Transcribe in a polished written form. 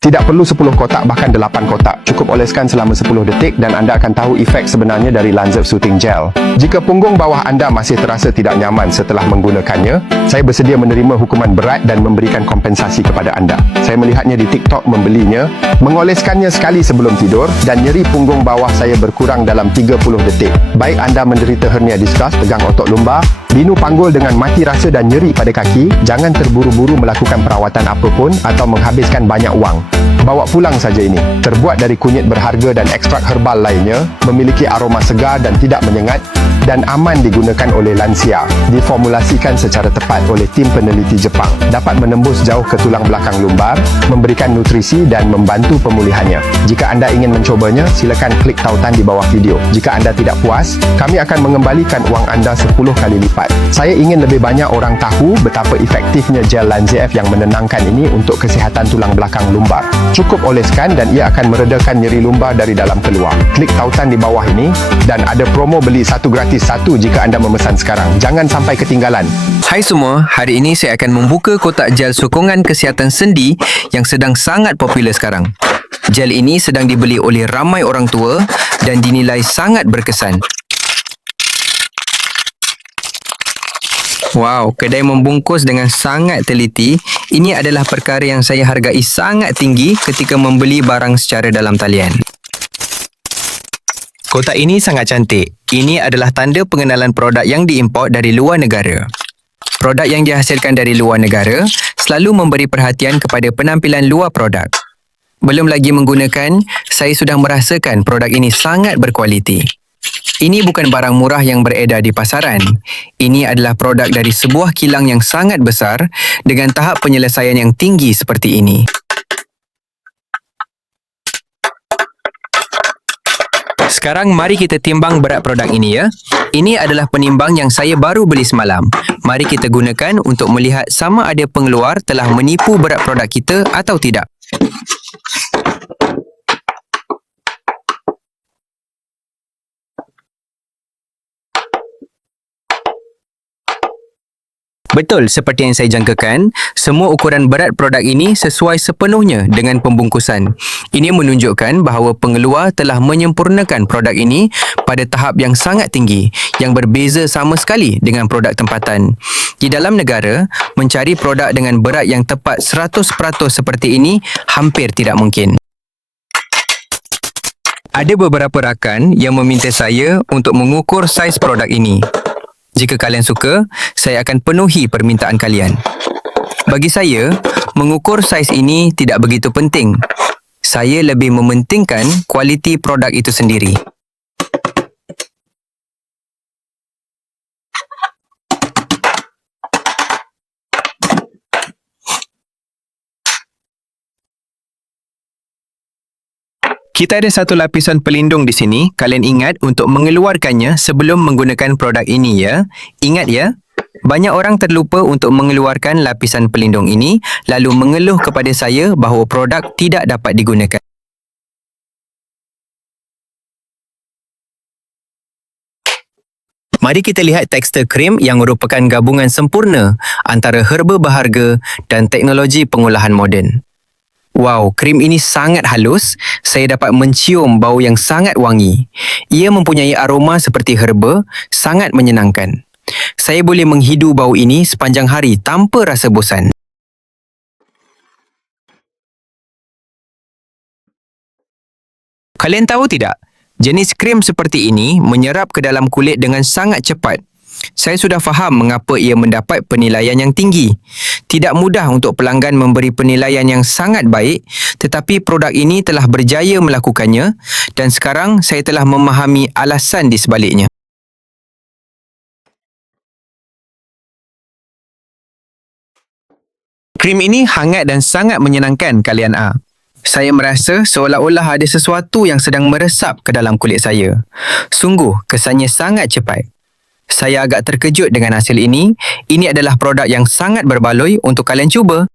Tidak perlu 10 kotak, bahkan 8 kotak. Cukup oleskan selama 10 detik dan anda akan tahu efek sebenarnya dari Lanzef Soothing Gel. Jika punggung bawah anda masih terasa tidak nyaman setelah menggunakannya, saya bersedia menerima hukuman berat dan memberikan kompensasi kepada anda. Saya melihatnya di TikTok membelinya, mengoleskannya sekali sebelum tidur dan nyeri punggung bawah saya berkurang dalam 30 detik. Baik anda menderita hernia diskus, tegang otot lumbar, binu panggul dengan mati rasa dan nyeri pada kaki, jangan terburu-buru melakukan perawatan apapun atau menghabiskan banyak wang. Bawa pulang saja ini. Terbuat dari kunyit berharga dan ekstrak herbal lainnya, memiliki aroma segar dan tidak menyengat dan aman digunakan oleh lansia. Diformulasikan secara tepat oleh tim peneliti Jepang. Dapat menembus jauh ke tulang belakang lumbar, memberikan nutrisi dan membantu pemulihannya. Jika anda ingin mencobanya, silakan klik tautan di bawah video. Jika anda tidak puas, kami akan mengembalikan wang anda 10 kali lipat. Saya ingin lebih banyak orang tahu betapa efektifnya gel Lanzef yang menenangkan ini untuk kesihatan tulang belakang lumbar. Cukup oleskan dan ia akan meredakan nyeri lumbar dari dalam keluar. Klik tautan di bawah ini dan ada promo beli 1 gratis 1 jika anda memesan sekarang. Jangan sampai ketinggalan. Hai semua, hari ini saya akan membuka kotak gel sokongan kesihatan sendi yang sedang sangat popular sekarang. Gel ini sedang dibeli oleh ramai orang tua dan dinilai sangat berkesan. Wow, kedai membungkus dengan sangat teliti. Ini adalah perkara yang saya hargai sangat tinggi ketika membeli barang secara dalam talian. Kotak ini sangat cantik. Ini adalah tanda pengenalan produk yang diimport dari luar negara. Produk yang dihasilkan dari luar negara selalu memberi perhatian kepada penampilan luar produk. Belum lagi menggunakan, saya sudah merasakan produk ini sangat berkualiti. Ini bukan barang murah yang beredar di pasaran. Ini adalah produk dari sebuah kilang yang sangat besar dengan tahap penyelesaian yang tinggi seperti ini. Sekarang mari kita timbang berat produk ini ya. Ini adalah penimbang yang saya baru beli semalam. Mari kita gunakan untuk melihat sama ada pengeluar telah menipu berat produk kita atau tidak. Betul seperti yang saya jangkakan, semua ukuran berat produk ini sesuai sepenuhnya dengan pembungkusan. Ini menunjukkan bahawa pengeluar telah menyempurnakan produk ini pada tahap yang sangat tinggi, yang berbeza sama sekali dengan produk tempatan. Di dalam negara, mencari produk dengan berat yang tepat 100% seperti ini hampir tidak mungkin. Ada beberapa rakan yang meminta saya untuk mengukur saiz produk ini. Jika kalian suka, saya akan penuhi permintaan kalian. Bagi saya, mengukur saiz ini tidak begitu penting. Saya lebih mementingkan kualiti produk itu sendiri. Kita ada satu lapisan pelindung di sini. Kalian ingat untuk mengeluarkannya sebelum menggunakan produk ini ya. Ingat ya, banyak orang terlupa untuk mengeluarkan lapisan pelindung ini lalu mengeluh kepada saya bahawa produk tidak dapat digunakan. Mari kita lihat tekstur krim yang merupakan gabungan sempurna antara herba berharga dan teknologi pengolahan moden. Wow, krim ini sangat halus. Saya dapat mencium bau yang sangat wangi. Ia mempunyai aroma seperti herba, sangat menyenangkan. Saya boleh menghidu bau ini sepanjang hari tanpa rasa bosan. Kalian tahu tidak? Jenis krim seperti ini menyerap ke dalam kulit dengan sangat cepat. Saya sudah faham mengapa ia mendapat penilaian yang tinggi. Tidak mudah untuk pelanggan memberi penilaian yang sangat baik, tetapi produk ini telah berjaya melakukannya dan sekarang saya telah memahami alasan di sebaliknya. Krim ini hangat dan sangat menyenangkan kalian A. Saya merasa seolah-olah ada sesuatu yang sedang meresap ke dalam kulit saya. Sungguh, kesannya sangat cepat. Saya agak terkejut dengan hasil ini. Ini adalah produk yang sangat berbaloi untuk kalian cuba.